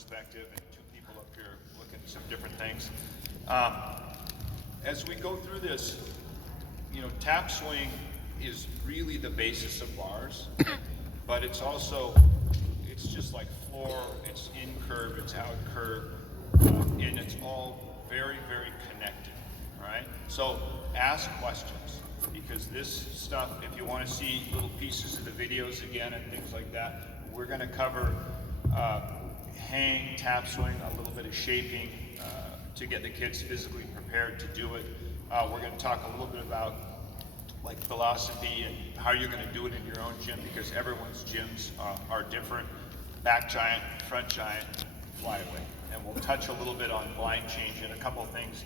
perspective and two people up here looking at some different things. As we go through this, you know, tap swing is really the basis of bars, but it's also, it's just like floor, it's in curve, it's out curve, and it's all very, very connected, all right? So ask questions, because this stuff, if you want to see little pieces of the videos again and things like that, we're going to cover hang, tap swing, a little bit of shaping to get the kids physically prepared to do it. We're going to talk a little bit about like philosophy and how you're going to do it in your own gym, because everyone's gyms are different. Back giant, front giant, flyaway. And we'll touch a little bit on blind change and a couple of things.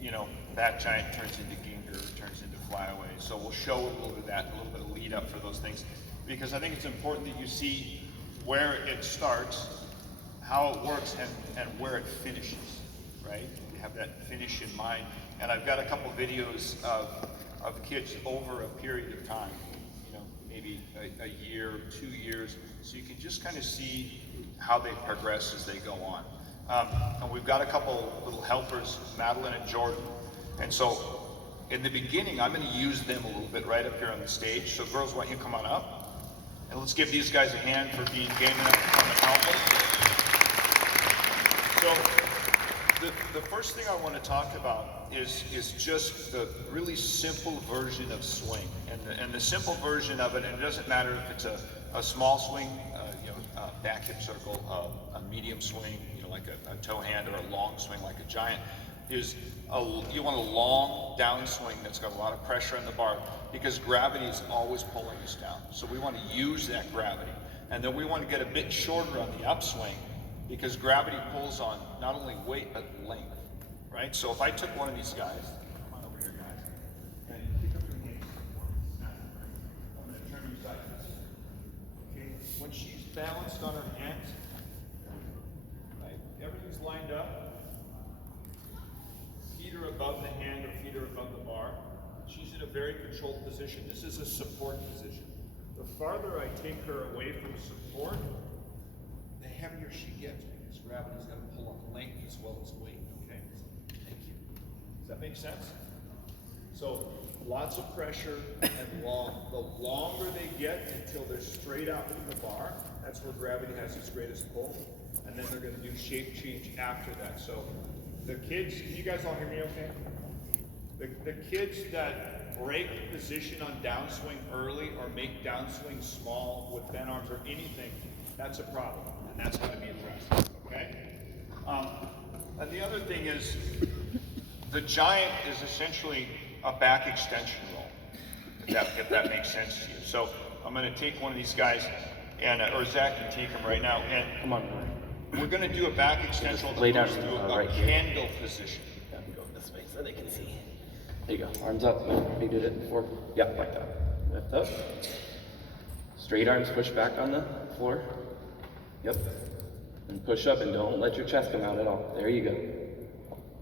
You know, back giant turns into ginger, turns into flyaway. So we'll show a little bit of that, a little bit of lead up for those things, because I think it's important that you see where it starts, how it works, and where it finishes, right? You have that finish in mind. And I've got a couple videos of kids over a period of time, you know, maybe a year, 2 years, so you can just kind of see how they progress as they go on. And we've got a couple little helpers, Madeline and Jordan. And so in the beginning, I'm going to use them a little bit right up here on the stage. So girls, why don't you come on up? And let's give these guys a hand for being game enough to come and help us. So the first thing I want to talk about is just the really simple version of swing. And the simple version of it, and it doesn't matter if it's a small swing, you know, back hip circle, a medium swing, you know, like a toe hand, or a long swing like a giant, is you want a long downswing that's got a lot of pressure on the bar, because gravity is always pulling us down. So we want to use that gravity. And then we want to get a bit shorter on the upswing, because gravity pulls on not only weight, but length, right? So if I took one of these guys, come on over here, guys, and pick up your hands. I'm going to turn you sideways. Okay, when she's balanced on her hands, right, everything's lined up, feet are above the hand or feet are above the bar. She's in a very controlled position. This is a support position. The farther I take her away from support, the heavier she gets, because gravity's going to pull on length as well as weight. Okay? Thank you. Does that make sense? So lots of pressure and long. The longer they get until they're straight out from the bar, that's where gravity has its greatest pull. And then they're going to do shape change after that. So the kids, can you guys all hear me okay? The kids that break position on downswing early or make downswing small with bent arms or anything, that's a problem, and that's going to be addressed, okay? And the other thing is, the giant is essentially a back extension roll, if that makes sense to you. So I'm going to take one of these guys, and or Zach can take him right now, and come on, we're going to do a back extension roll that goes through a candle position. Yeah, go this way so they can see. There you go. Arms up. You did it before. Yeah, like that. Lift up. Straight arms push back on the floor. Yep. And push up, and don't let your chest come out at all. There you go.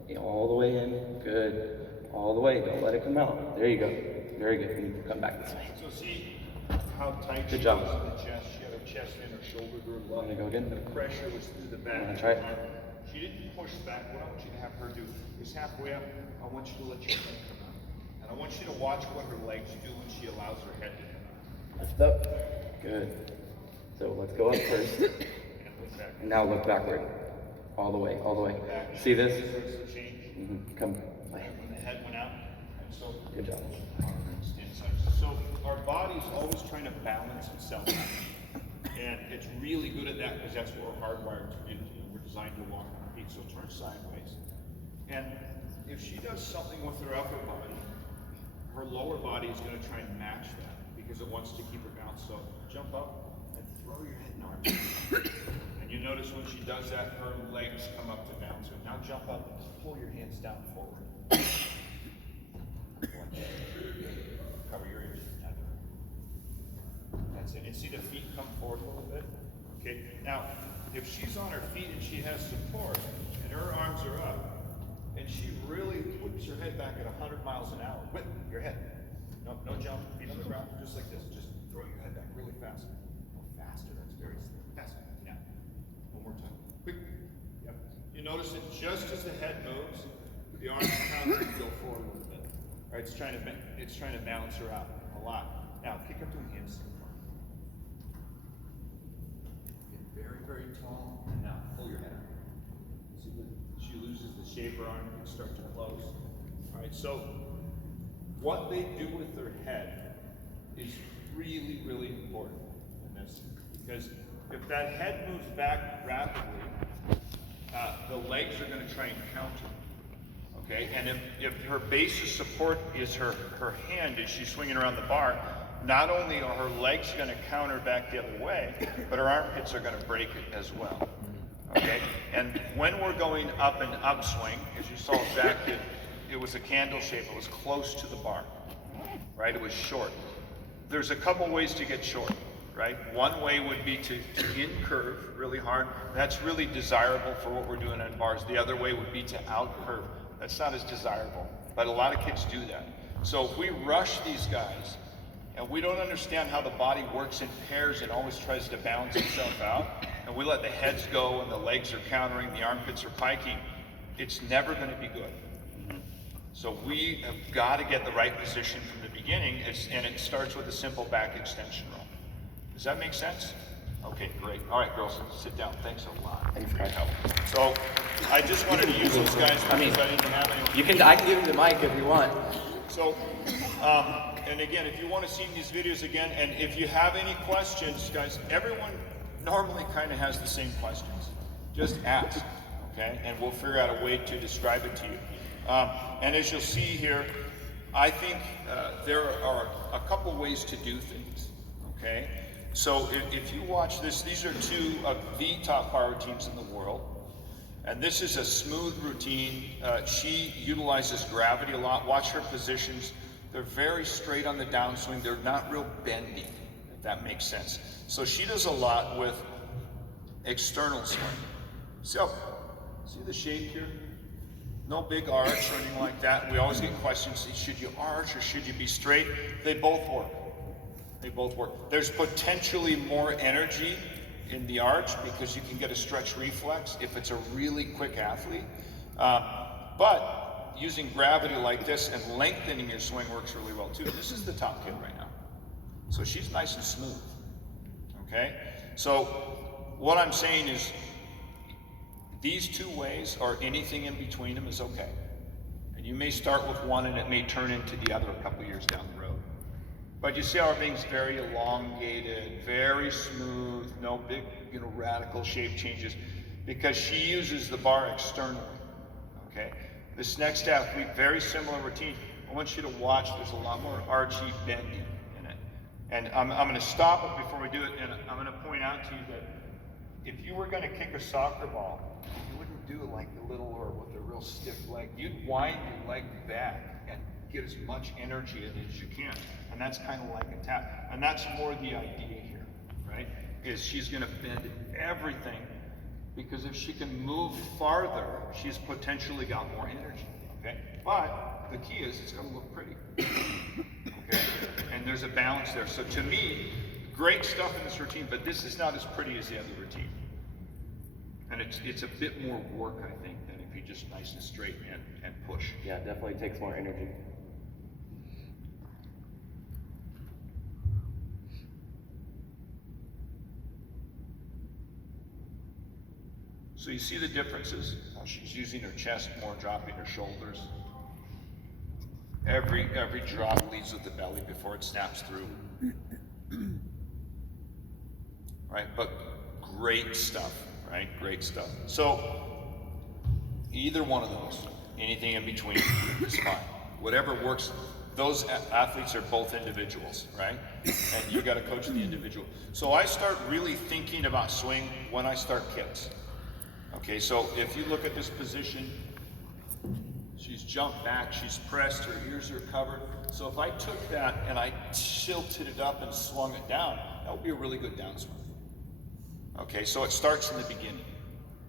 Yeah, all the way in. Good. All the way. Don't let it come out. There you go. Very good. And come back this way. So see how tight good she job. was in the chest. She had her chest in, her shoulder grew up. I'm gonna go again. The pressure was through the back. I'm gonna try it. She didn't push back. What I want you to have her do is halfway up, I want you to let your head come out. And I want you to watch what her legs do when she allows her head to come out. Lift up. Good. So let's go up first. And now look backward. All the way, all the way. See this? Mm-hmm. Come. When the head went out. And so, good job. So our body's always trying to balance itself out. And it's really good at that, because that's what we're hardwired to do. We're designed to walk on our feet, so turn sideways. And if she does something with her upper body, her lower body is going to try and match that, because it wants to keep her balanced. So jump up and throw your head and arms. And you notice when she does that, her legs come up to bounce. So now jump up and pull your hands down forward. Cover your ears. That's it. And see the feet come forward a little bit? Okay. Now, if she's on her feet and she has support, and her arms are up, and she really whips her head back at 100 miles an hour, whip your head. No jump, feet on the ground, just like this. Just throw your head back really fast. Go faster, that's very slow. Faster. Yeah. One more time. Quick. notice that just as the head moves, the arms counter and go forward a little bit. All right, it's trying to balance her out a lot. Now, kick up to an instant. Get very, very tall, and now pull your head out. See that she loses the shape, her arm can start to close. All right, so what they do with their head is really, really important in this, because if that head moves back rapidly, the legs are going to try and counter. Okay, and if her base of support is her hand as she's swinging around the bar, not only are her legs going to counter back the other way, but her armpits are going to break it as well. Okay, and when we're going up and upswing, as you saw Zach did, it was a candle shape. It was close to the bar, right? It was short. There's a couple ways to get short, right? One way would be to in-curve really hard. That's really desirable for what we're doing on bars. The other way would be to out-curve. That's not as desirable, but a lot of kids do that. So if we rush these guys, and we don't understand how the body works in pairs and always tries to balance itself out, and we let the heads go and the legs are countering, the armpits are piking, it's never going to be good. So we have got to get the right position from the beginning, and it starts with a simple back extension roll. Does that make sense? Okay, great. All right, girls, sit down. Thanks a lot. Thanks for your help. So I just wanted to use those guys because I didn't have any. I can give you the mic if you want. So, and again, if you want to see these videos again, and if you have any questions, guys, everyone normally kind of has the same questions. Just ask, okay? And we'll figure out a way to describe it to you. And as you'll see here, I think there are a couple ways to do things, okay? So if you watch this, these are two of the top bar routines in the world. And this is a smooth routine. She utilizes gravity a lot. Watch her positions. They're very straight on the downswing. They're not real bendy, if that makes sense. So she does a lot with external swing. So, see the shape here? No big arch or anything like that. We always get questions, should you arch or should you be straight? They both work. They both work. There's potentially more energy in the arch because you can get a stretch reflex if it's a really quick athlete. But using gravity like this and lengthening your swing works really well too. This is the top kid right now. So she's nice and smooth, okay? So what I'm saying is these two ways or anything in between them is okay. And you may start with one and it may turn into the other a couple years down the road. But you see how everything's very elongated, very smooth, no big, radical shape changes because she uses the bar externally, okay? This next athlete, very similar routine. I want you to watch, there's a lot more archy, bendy in it. And I'm gonna stop it before we do it, and I'm gonna point out to you that if you were gonna kick a soccer ball, you wouldn't do it like the little or with a real stiff leg. You'd wind your leg back and get as much energy in it as you can. And that's kind of like a tap. And that's more the idea here, right? Is she's gonna bend everything because if she can move farther, she's potentially got more energy, okay? But the key is it's gonna look pretty, okay? And there's a balance there. So to me, great stuff in this routine, but this is not as pretty as the other routine. And it's a bit more work, I think, than if you just nice and straight and push. Yeah, it definitely takes more energy. So you see the differences? She's using her chest more, dropping her shoulders. Every drop leads with the belly before it snaps through. Right, but great stuff, right? Great stuff. So either one of those, anything in between is fine. Whatever works. Those athletes are both individuals, right? And you got to coach the individual. So I start really thinking about swing when I start kids. Okay, so if you look at this position, she's jumped back, she's pressed, her ears are covered. So if I took that and I tilted it up and swung it down, that would be a really good downswing. Okay, so it starts in the beginning.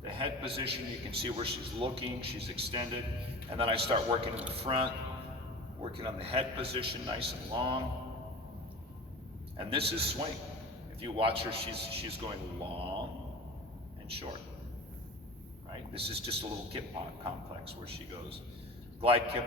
The head position, you can see where she's looking, she's extended, and then I start working in the front, working on the head position nice and long. And this is swing. If you watch her, she's going long and short. Right? This is just a little kip complex where she goes glide kip,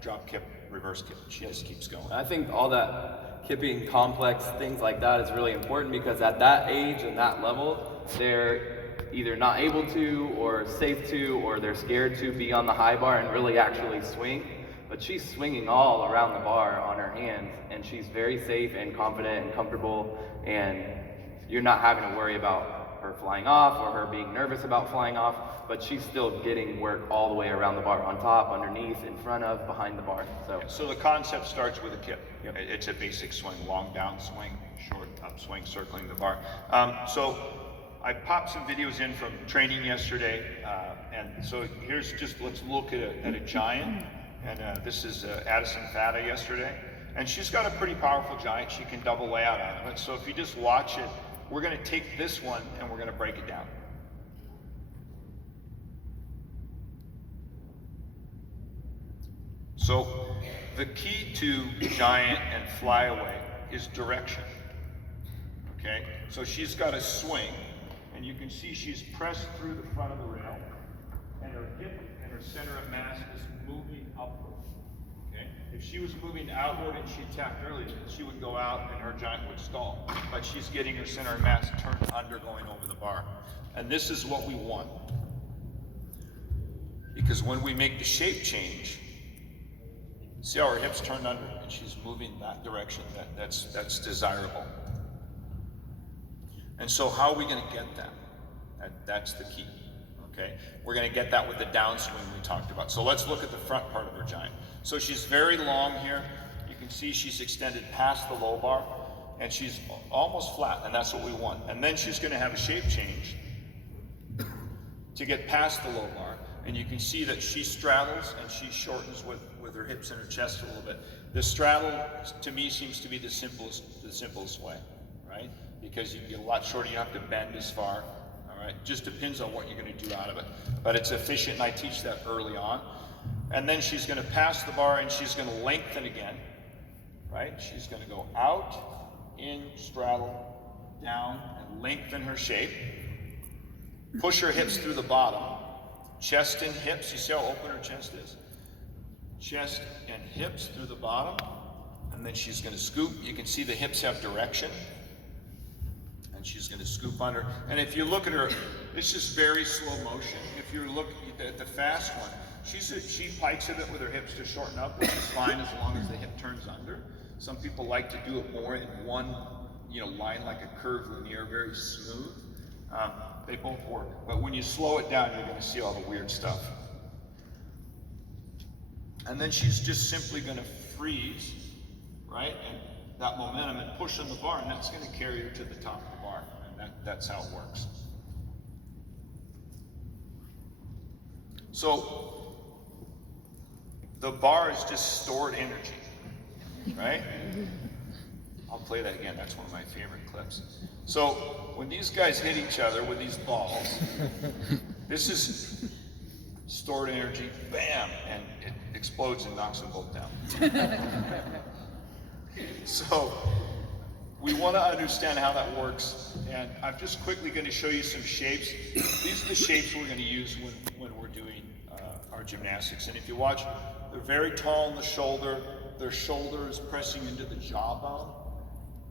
drop kip, reverse kip. She just keeps going. I think all that kipping complex things like that is really important because at that age and that level, they're either not able to or safe to or they're scared to be on the high bar and really actually swing. But she's swinging all around the bar on her hands and she's very safe and confident and comfortable, and you're not having to worry about her flying off or her being nervous about flying off, but she's still getting work all the way around the bar, on top, underneath, in front of, behind the bar. So the concept starts with a kip. Yep. It's a basic swing, long down swing, short upswing, circling the bar. So I popped some videos in from training yesterday, and so here's just, let's look at a giant, and this is Addison Fata yesterday, and she's got a pretty powerful giant. She can double layout out of it. So if you just watch it, we're going to take this one and we're going to break it down. So the key to giant and flyaway is direction. Okay, so she's got a swing, and you can see she's pressed through the front of the rail, and her hip and her center of mass is moving upward. Okay, if she was moving outward and she tapped early, she would go out and her giant would stall. But she's getting her center of mass turned under, going over the bar, and this is what we want. Because when we make the shape change, see how her hips turned under and she's moving that direction. That's desirable. And so how are we going to get that? That's the key. Okay, we're going to get that with the downswing we talked about. So let's look at the front part of her giant. So she's very long here. You can see she's extended past the low bar and she's almost flat, and that's what we want. And then she's going to have a shape change to get past the low bar. And you can see that she straddles and she shortens with her hips and her chest a little bit. The straddle, to me, seems to be the simplest way, right? Because you can get a lot shorter, you don't have to bend as far, all right? Just depends on what you're gonna do out of it. But it's efficient, and I teach that early on. And then she's gonna pass the bar and she's gonna lengthen again, right? She's gonna go out, in, straddle, down, and lengthen her shape. Push her hips through the bottom. Chest and hips, you see how open her chest is? Chest and hips through the bottom, and then she's going to scoop. You can see the hips have direction, and she's going to scoop under. And if you look at her, this is very slow motion. If you look at the fast one, she pikes a bit with her hips to shorten up, which is fine as long as the hip turns under. Some people like to do it more in one, line, like a curved linear, very smooth. They both work, but when you slow it down, you're going to see all the weird stuff. And then she's just simply going to freeze, right? And that momentum and push on the bar, and that's going to carry her to the top of the bar, and that's how it works. So the bar is just stored energy, right? I'll play that again. That's one of my favorite clips. So when these guys hit each other with these balls, this is stored energy, bam, and it explodes and knocks them both down. So we want to understand how that works, and I'm just quickly going to show you some shapes. These are the shapes we're going to use when we're doing our gymnastics. And if you watch, they're very tall in the shoulder. Their shoulder is pressing into the jawbone.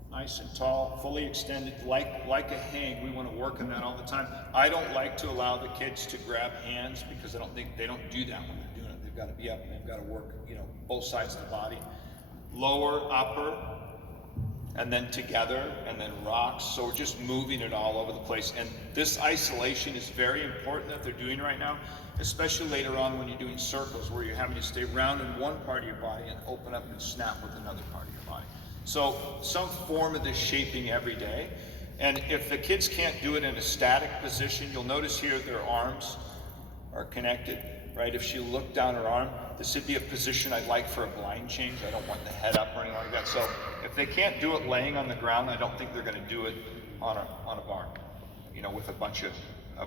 Nice and tall, fully extended, like a hang. We want to work on that all the time. I don't like to allow the kids to grab hands because I don't think they don't do that when they're doing it. They've got to be up and they've got to work, both sides of the body. Lower, upper, and then together, and then rocks. So we're just moving it all over the place. And this isolation is very important that they're doing right now, especially later on when you're doing circles where you're having to stay round in one part of your body and open up and snap with another part of your body. So some form of this shaping every day. And if the kids can't do it in a static position, you'll notice here their arms are connected, right? If she looked down her arm, this would be a position I'd like for a blind change. I don't want the head up or anything like that. So if they can't do it laying on the ground, I don't think they're going to do it on a bar, with a bunch of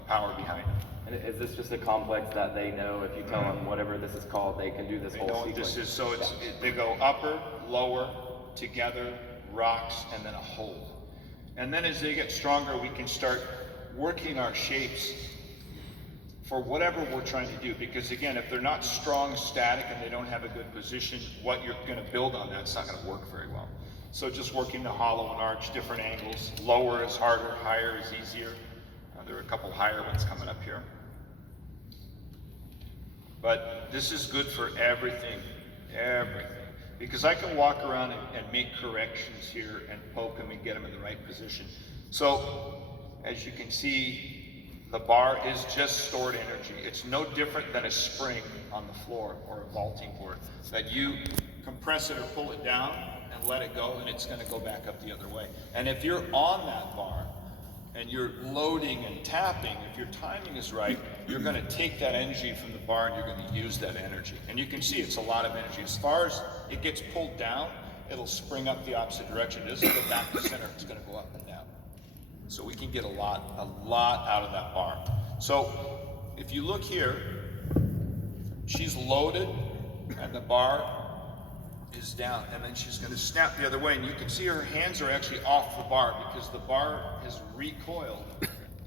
power behind them. And is this just a complex that they know if you tell them whatever this is called, they can do this whole sequence? This is, so they go upper, lower, together, rocks, and then a hold. And then as they get stronger, we can start working our shapes for whatever we're trying to do. Because again, if they're not strong, static, and they don't have a good position, what you're gonna build on that's not gonna work very well. So just working the hollow and arch, different angles. Lower is harder, higher is easier. There are a couple higher ones coming up here. But this is good for everything, everything. Because I can walk around and make corrections here and poke them and get them in the right position. So, as you can see, the bar is just stored energy. It's no different than a spring on the floor or a vaulting board, that you compress it or pull it down and let it go, and it's gonna go back up the other way. And if you're on that bar, and you're loading and tapping, if your timing is right, you're gonna take that energy from the bar and you're gonna use that energy. And you can see it's a lot of energy. As far as it gets pulled down, it'll spring up the opposite direction. It doesn't go back to center, it's gonna go up and down. So we can get a lot out of that bar. So if you look here, she's loaded and the bar is down, and then she's going to snap the other way, and you can see her hands are actually off the bar because the bar has recoiled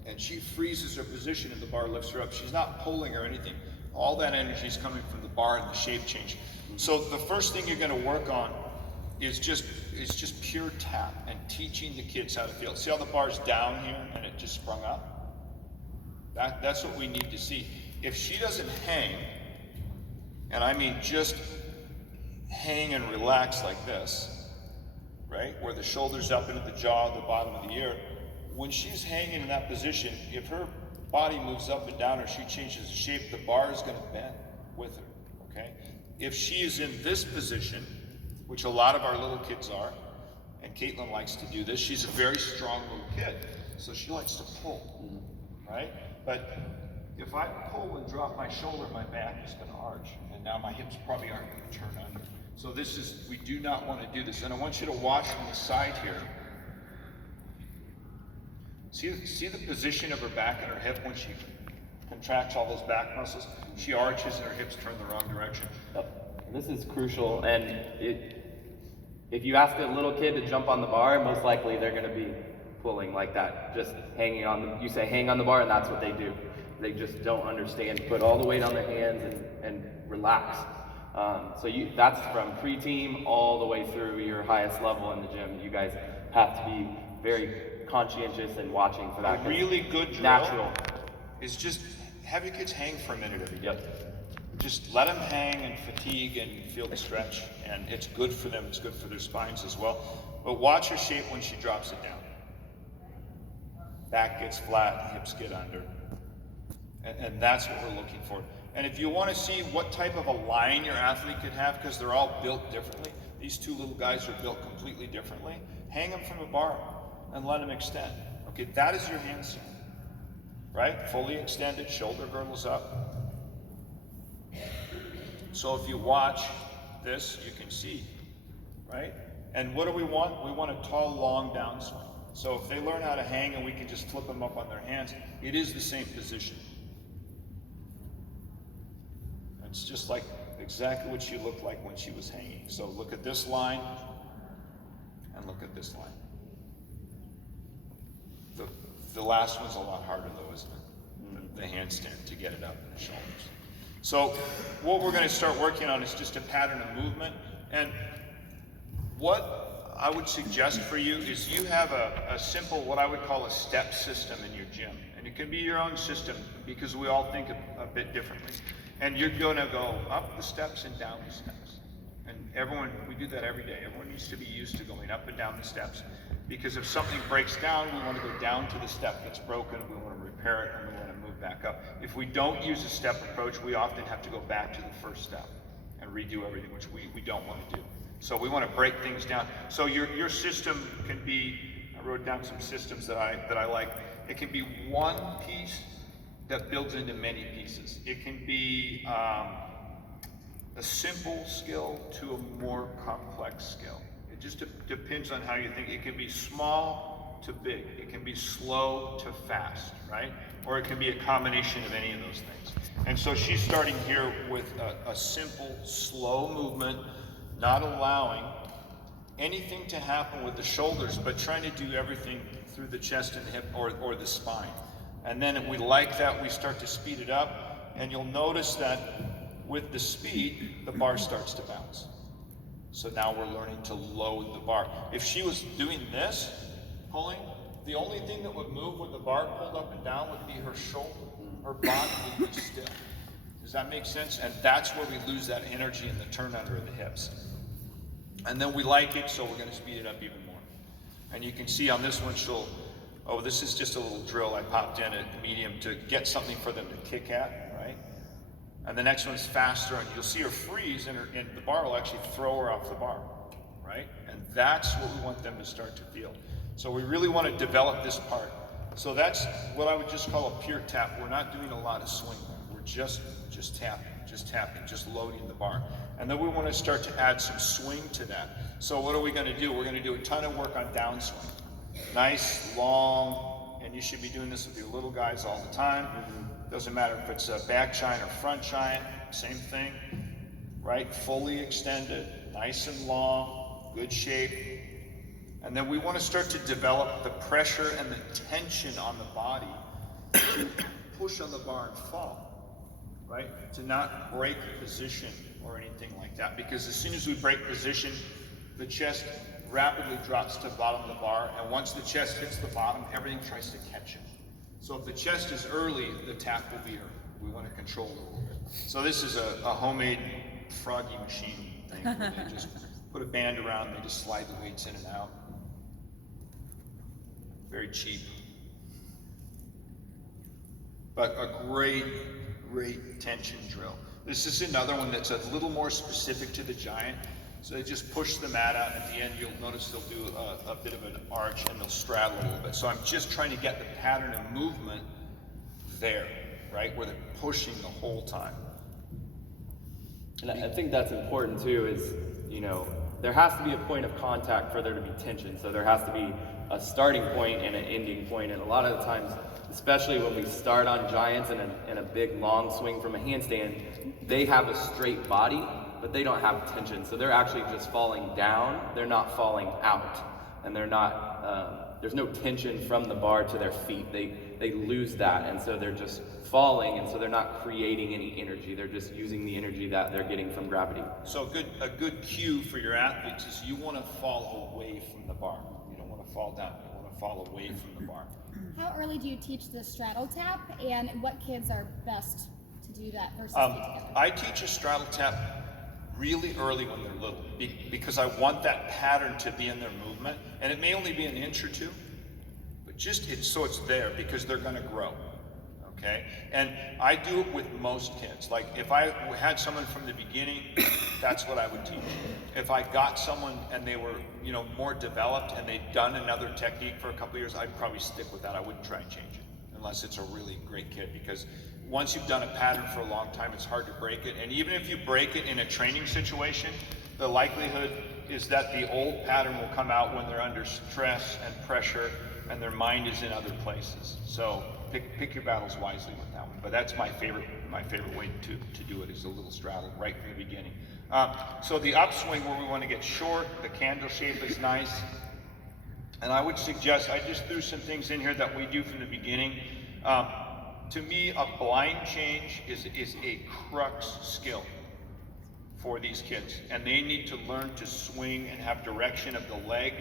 and she freezes her position and the bar lifts her up. She's not pulling or anything. All that energy is coming from the bar and the shape change. So the first thing you're going to work on is just pure tap and teaching the kids how to feel. See how the bar's down here and it just sprung up? That's what we need to see. If she doesn't hang, and I mean just hang and relax like this, right? Where the shoulder's up into the jaw, the bottom of the ear. When she's hanging in that position, if her body moves up and down or she changes the shape, the bar is going to bend with her, okay? If she is in this position, which a lot of our little kids are, and Caitlin likes to do this, she's a very strong little kid, so she likes to pull, right? But if I pull and drop my shoulder, my back is going to arch, and now my hips probably aren't going to turn under. So this is, we do not want to do this. And I want you to watch from the side here. See the position of her back and her hip when she contracts all those back muscles? She arches and her hips turn the wrong direction. Yep. This is crucial, and if you ask a little kid to jump on the bar, most likely they're going to be pulling like that, just hanging on. You say hang on the bar, and that's what they do. They just don't understand. Put all the weight on their hands and relax. So that's from pre-team all the way through your highest level in the gym. You guys have to be very conscientious and watching for that. A really good drill natural is just have your kids hang for a minute every day. Yep. Just let them hang and fatigue and feel the stretch, and it's good for them. It's good for their spines as well. But watch her shape when she drops it down. Back gets flat, hips get under, and that's what we're looking for. And if you want to see what type of a line your athlete could have, because they're all built differently, these two little guys are built completely differently, hang them from a bar and let them extend. Okay, that is your handstand, right? Fully extended, shoulder girdles up. So if you watch this, you can see, right? And what do we want? We want a tall, long downswing. So if they learn how to hang and we can just flip them up on their hands, it is the same position. It's just like exactly what she looked like when she was hanging. So look at this line and look at this line. The last one's a lot harder though, isn't it? The handstand to get it up in the shoulders. So what we're going to start working on is just a pattern of movement. And what I would suggest for you is you have a simple, what I would call a step system in your gym. And it can be your own system because we all think a bit differently. And you're going to go up the steps and down the steps. And everyone, we do that every day. Everyone needs to be used to going up and down the steps. Because if something breaks down, we want to go down to the step that's broken, we want to repair it, and we want to move back up. If we don't use a step approach, we often have to go back to the first step and redo everything, which we don't want to do. So we want to break things down. So your system can be, I wrote down some systems that I like. It can be one piece that builds into many pieces. It can be a simple skill to a more complex skill. It just depends on how you think. It can be small to big. It can be slow to fast, right? Or it can be a combination of any of those things. And so she's starting here with a simple, slow movement, not allowing anything to happen with the shoulders, but trying to do everything through the chest and the hip or the spine. And then we like that, we start to speed it up, and you'll notice that with the speed, the bar starts to bounce. So now we're learning to load the bar. If she was doing this, pulling, the only thing that would move when the bar pulled up and down would be her shoulder. Her body would be still. Does that make sense? And that's where we lose that energy in the turn under of the hips. And then we like it, so we're going to speed it up even more. And you can see on this one, this is just a little drill I popped in at medium to get something for them to kick at, right? And the next one's faster, and you'll see her freeze, and the bar will actually throw her off the bar, right? And that's what we want them to start to feel. So we really want to develop this part. So that's what I would just call a pure tap. We're not doing a lot of swing. We're just tapping, just loading the bar. And then we want to start to add some swing to that. So what are we going to do? We're going to do a ton of work on downswing. Nice, long, and you should be doing this with your little guys all the time. Doesn't matter if it's a back chine or front chine, same thing, right? Fully extended, nice and long, good shape. And then we want to start to develop the pressure and the tension on the body to push on the bar and fall, right? To not break position or anything like that. Because as soon as we break position, the chest rapidly drops to the bottom of the bar, and once the chest hits the bottom, everything tries to catch it. So if the chest is early, the tap will be early. We want to control it a little bit. So this is a homemade froggy machine thing where they just put a band around, they just slide the weights in and out. Very cheap. But a great tension drill. This is another one that's a little more specific to the giant. So they just push the mat out. At the end, you'll notice they'll do a bit of an arch and they'll straddle a little bit. So I'm just trying to get the pattern of movement there, right? Where they're pushing the whole time. And I think that's important too, is, there has to be a point of contact for there to be tension. So there has to be a starting point and an ending point. And a lot of the times, especially when we start on giants and a big long swing from a handstand, they have a straight body, but they don't have tension. So they're actually just falling down. They're not falling out. And they're not, there's no tension from the bar to their feet. They lose that. And so they're just falling. And so they're not creating any energy. They're just using the energy that they're getting from gravity. So a good cue for your athletes is you want to fall away from the bar. You don't want to fall down. You want to fall away from the bar. How early do you teach the straddle tap, and what kids are best to do that versus do together? I teach a straddle tap really early when they're little because I want that pattern to be in their movement, and it may only be an inch or two, but so it's there because they're going to grow. Okay, and I do it with most kids. Like if I had someone from the beginning, that's what I would teach. If I got someone and they were, more developed and they'd done another technique for a couple of years, I'd probably stick with that. I wouldn't try and change it unless it's a really great kid, because once you've done a pattern for a long time, it's hard to break it. And even if you break it in a training situation, the likelihood is that the old pattern will come out when they're under stress and pressure and their mind is in other places. So pick your battles wisely with that one. But that's my favorite way to do it, is a little straddle right from the beginning. So the upswing, where we want to get short, the candle shape is nice. And I would suggest, I just threw some things in here that we do from the beginning. To me, a blind change is a crux skill for these kids. And they need to learn to swing and have direction of the leg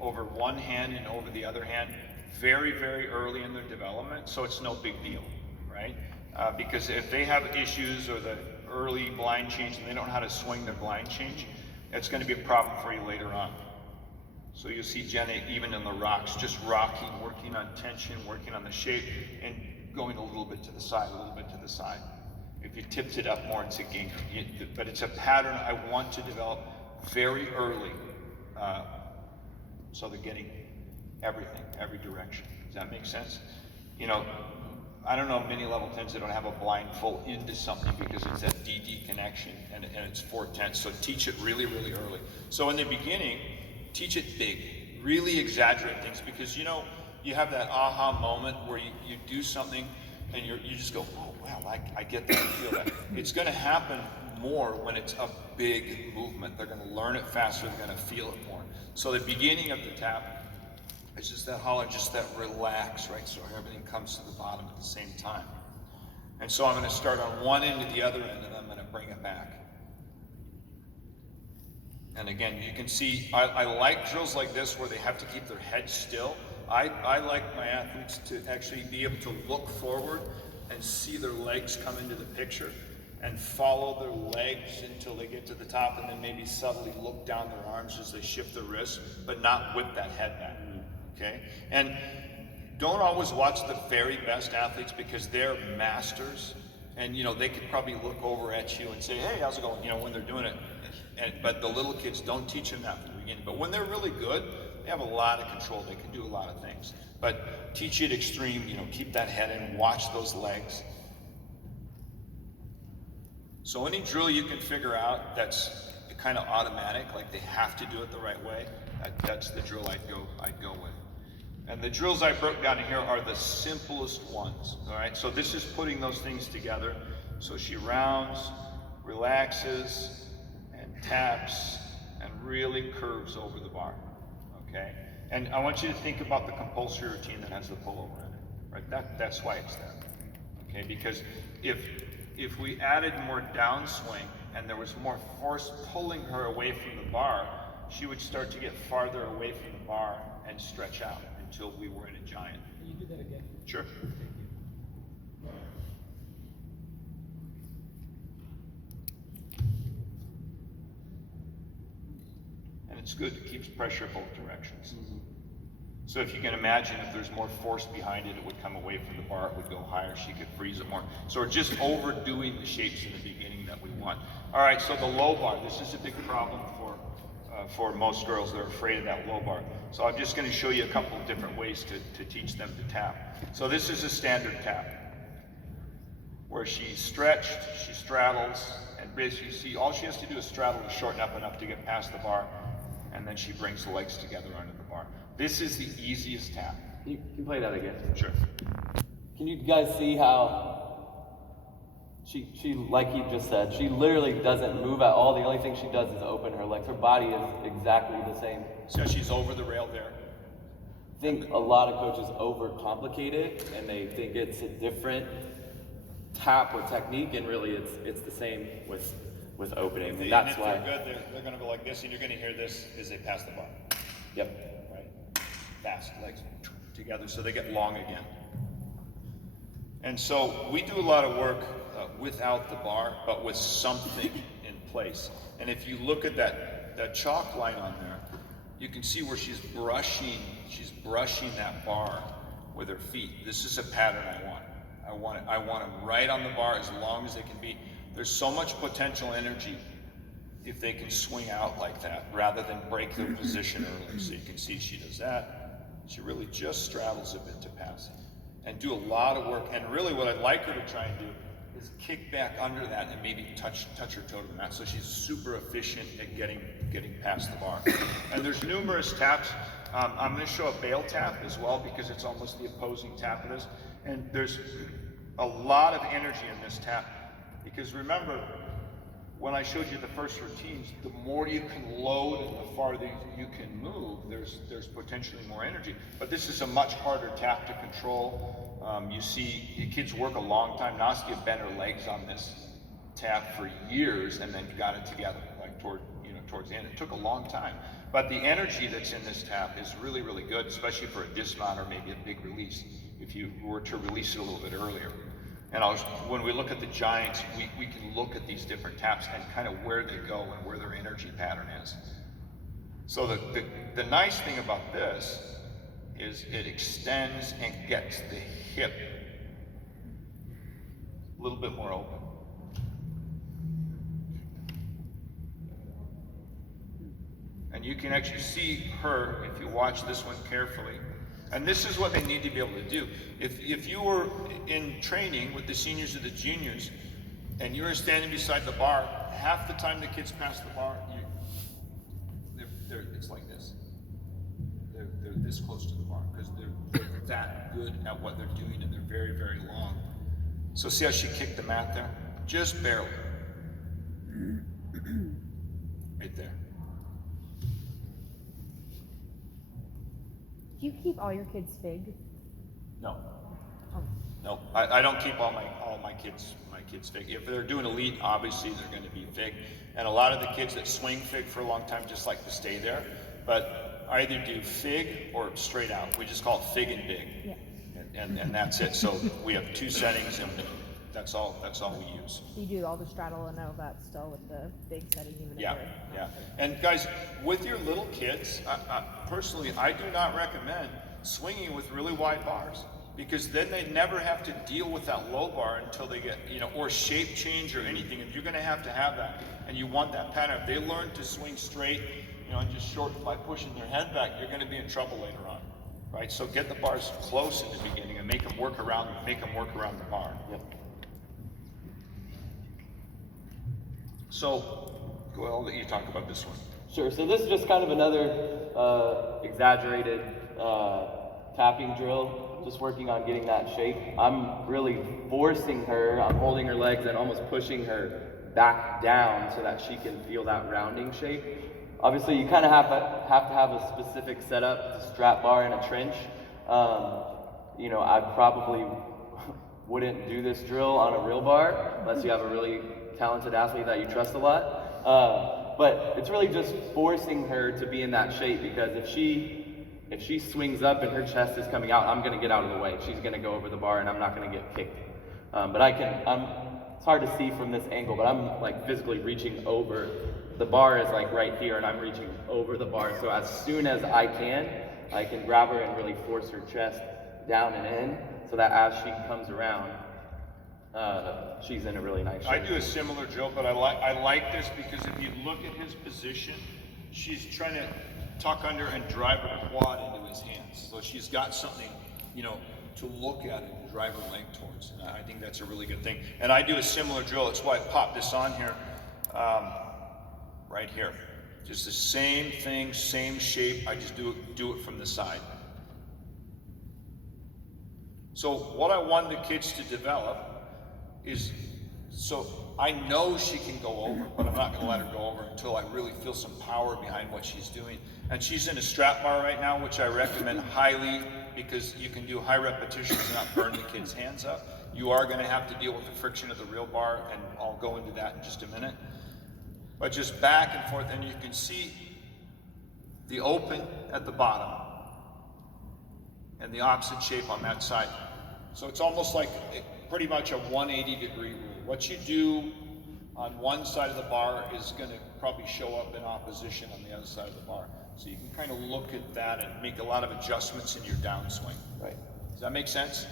over one hand and over the other hand very, very early in their development, so it's no big deal, right? Because if they have issues or the early blind change and they don't know how to swing their blind change, it's going to be a problem for you later on. So you'll see Jenna even in the rocks, just rocking, working on tension, working on the shape, and going a little bit to the side, a little bit to the side. If you tipped it up more, it's a gain. But it's a pattern I want to develop very early, so they're getting everything, every direction. Does that make sense? I don't know many level 10s that don't have a blind full into something because it's that DD connection and it's 4/10. So teach it really, really early. So in the beginning, teach it big, really exaggerate things, because you have that aha moment where you do something and you just go, oh wow, I get that, I feel that. It's going to happen more when it's a big movement. They're going to learn it faster, they're going to feel it more. So the beginning of the tap, It's just that hollow, just that relax, right? So everything comes to the bottom at the same time. And so I'm going to start on one end to the other end, and I'm going to bring it back. And again, you can see, I like drills like this where they have to keep their head still. I like my athletes to actually be able to look forward and see their legs come into the picture and follow their legs until they get to the top, and then maybe subtly look down their arms as they shift their wrists, but not whip that head back, okay? And don't always watch the very best athletes because they're masters, and you know, they could probably look over at you and say, hey, how's it going, you know, when they're doing it. But the little kids, don't teach them that from the beginning. But when they're really good, they have a lot of control. They can do a lot of things. But teach it extreme, you know, keep that head in, watch those legs. So any drill you can figure out that's kind of automatic, like they have to do it the right way, that's the drill I'd go with. And the drills I broke down here are the simplest ones, all right? So this is putting those things together. So she rounds, relaxes, and taps, and really curves over the bar, okay? And I want you to think about the compulsory routine that has the pullover in it, right? That's why it's there, okay? Because if we added more downswing and there was more force pulling her away from the bar, she would start to get farther away from the bar and stretch out until we were in a giant. Can you do that again? Sure. And it's good, it keeps pressure both directions. So if you can imagine, if there's more force behind it, it would come away from the bar, it would go higher, she could freeze it more. So we're just overdoing the shapes in the beginning that we want. All right, so the low bar, this is a big problem for most girls. They're afraid of that low bar. So I'm just going to show you a couple of different ways to teach them to tap. So this is a standard tap, where she's stretched, she straddles, and basically you see all she has to do is straddle to shorten up enough to get past the bar, and then she brings the legs together under the bar. This is the easiest tap. You can play that again. Sure. Can you guys see how she, like he just said, she literally doesn't move at all. The only thing she does is open her legs. Her body is exactly the same. So she's over the rail there. I think a lot of coaches overcomplicate it and they think it's a different tap or technique, and really it's the same with opening. And that's why. If they're good, they're going to go like this, and you're going to hear this as they pass the bar. Yep. Right? Fast legs together so they get long again. And so we do a lot of work without the bar, but with something in place. And if you look at that chalk line on there, you can see where she's brushing that bar with her feet. This is a pattern I want them right on the bar as long as they can be. There's so much potential energy if they can swing out like that rather than break their position early. So you can see she does that. She really just straddles a bit to pass and do a lot of work. And really what I'd like her to try and do is kick back under that and maybe touch her toe to the mat. So she's super efficient at getting past the bar. And there's numerous taps. I'm going to show a bail tap as well because it's almost the opposing tap of this. And there's a lot of energy in this tap because remember, when I showed you the first routines, the more you can load and the farther you can move, there's potentially more energy. But this is a much harder tap to control. You see kids work a long time. Nastia bent her legs on this tap for years and then got it together, like towards the end. It took a long time. But the energy that's in this tap is really, really good, especially for a dismount or maybe a big release, if you were to release it a little bit earlier. And when we look at the giants, we can look at these different taps and kind of where they go and where their energy pattern is. So the nice thing about this is it extends and gets the hip a little bit more open. And you can actually see her, if you watch this one carefully, and this is what they need to be able to do. If you were in training with the seniors or the juniors, and you were standing beside the bar, half the time the kids pass the bar, it's like this. They're this close to the bar because they're that good at what they're doing, and they're very, very long. So see how she kicked the mat there? Just barely. Right there. Do you keep all your kids fig? No. No, I don't keep all my kids fig. If they're doing elite, obviously they're going to be fig. And a lot of the kids that swing fig for a long time just like to stay there. But I either do fig or straight out. We just call it fig and big. Yeah. And that's it. So we have 2 settings, and that's all we use. So you do all the straddle and all that still with the big setting, even Yeah, if they're... yeah. And guys, with your little kids, personally, I do not recommend swinging with really wide bars, because then they never have to deal with that low bar until they get, or shape change or anything. And you're going to have that, and you want that pattern. If they learn to swing straight, and just short by pushing their head back, you're going to be in trouble later on, right? So get the bars close in the beginning and make them work around the bar. Yep. So, well, I'll let you talk about this one. Sure, so this is just kind of another exaggerated tapping drill, just working on getting that shape. I'm really forcing her, I'm holding her legs and almost pushing her back down so that she can feel that rounding shape. Obviously, you kind of have to have a specific setup, a strap bar and a trench. I probably wouldn't do this drill on a real bar unless you have a really talented athlete that you trust a lot. But it's really just forcing her to be in that shape, because if she swings up and her chest is coming out, I'm going to get out of the way. She's going to go over the bar and I'm not going to get kicked. It's hard to see from this angle, but I'm like physically reaching over. The bar is like right here and I'm reaching over the bar. So as soon as I can grab her and really force her chest down and in, so that as she comes around, she's in a really nice shape. I do a similar drill, but I like this because if you look at his position, she's trying to tuck under and drive her quad into his hands. So she's got something, to look at and drive her leg towards. And I think that's a really good thing. And I do a similar drill. That's why I popped this on here, right here. Just the same thing, same shape. I just do it from the side. So what I want the kids to develop is, so I know she can go over, but I'm not going to let her go over until I really feel some power behind what she's doing. And she's in a strap bar right now, which I recommend highly, because you can do high repetitions and not burn the kids' hands up. You are going to have to deal with the friction of the real bar, and I'll go into that in just a minute. But just back and forth, and you can see the open at the bottom and the opposite shape on that side. So it's almost like pretty much a 180-degree rule. What you do on one side of the bar is going to probably show up in opposition on the other side of the bar. So you can kind of look at that and make a lot of adjustments in your downswing. Right. Does that make sense?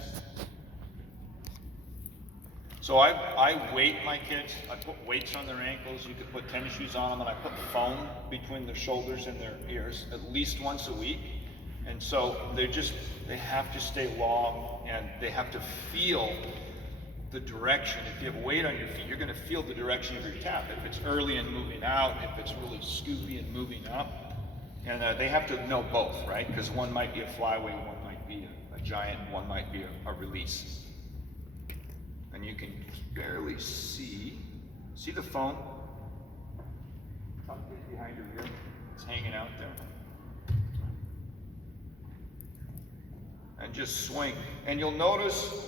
So I weight my kids. I put weights on their ankles. You could put tennis shoes on them, and I put foam between their shoulders and their ears at least once a week. And so they have to stay long, and they have to feel the direction. If you have weight on your feet, you're going to feel the direction of your tap. If it's early and moving out, if it's really scoopy and moving up. And they have to know both, right? Because one might be a flyway, one might be a giant, one might be a release. And you can barely see the foam tucked in behind her ear. It's hanging out there. And just swing. And you'll notice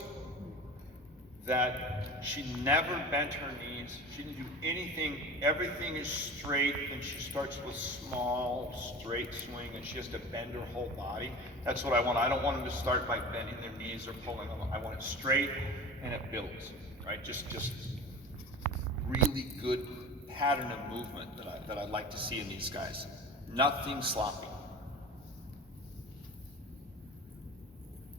that she never bent her knees. She didn't do anything. Everything is straight, and she starts with small, straight swing, and she has to bend her whole body. That's what I want. I don't want them to start by bending their knees or pulling them. I want it straight, and it builds, right? Just really good pattern of movement that I'd like to see in these guys. Nothing sloppy.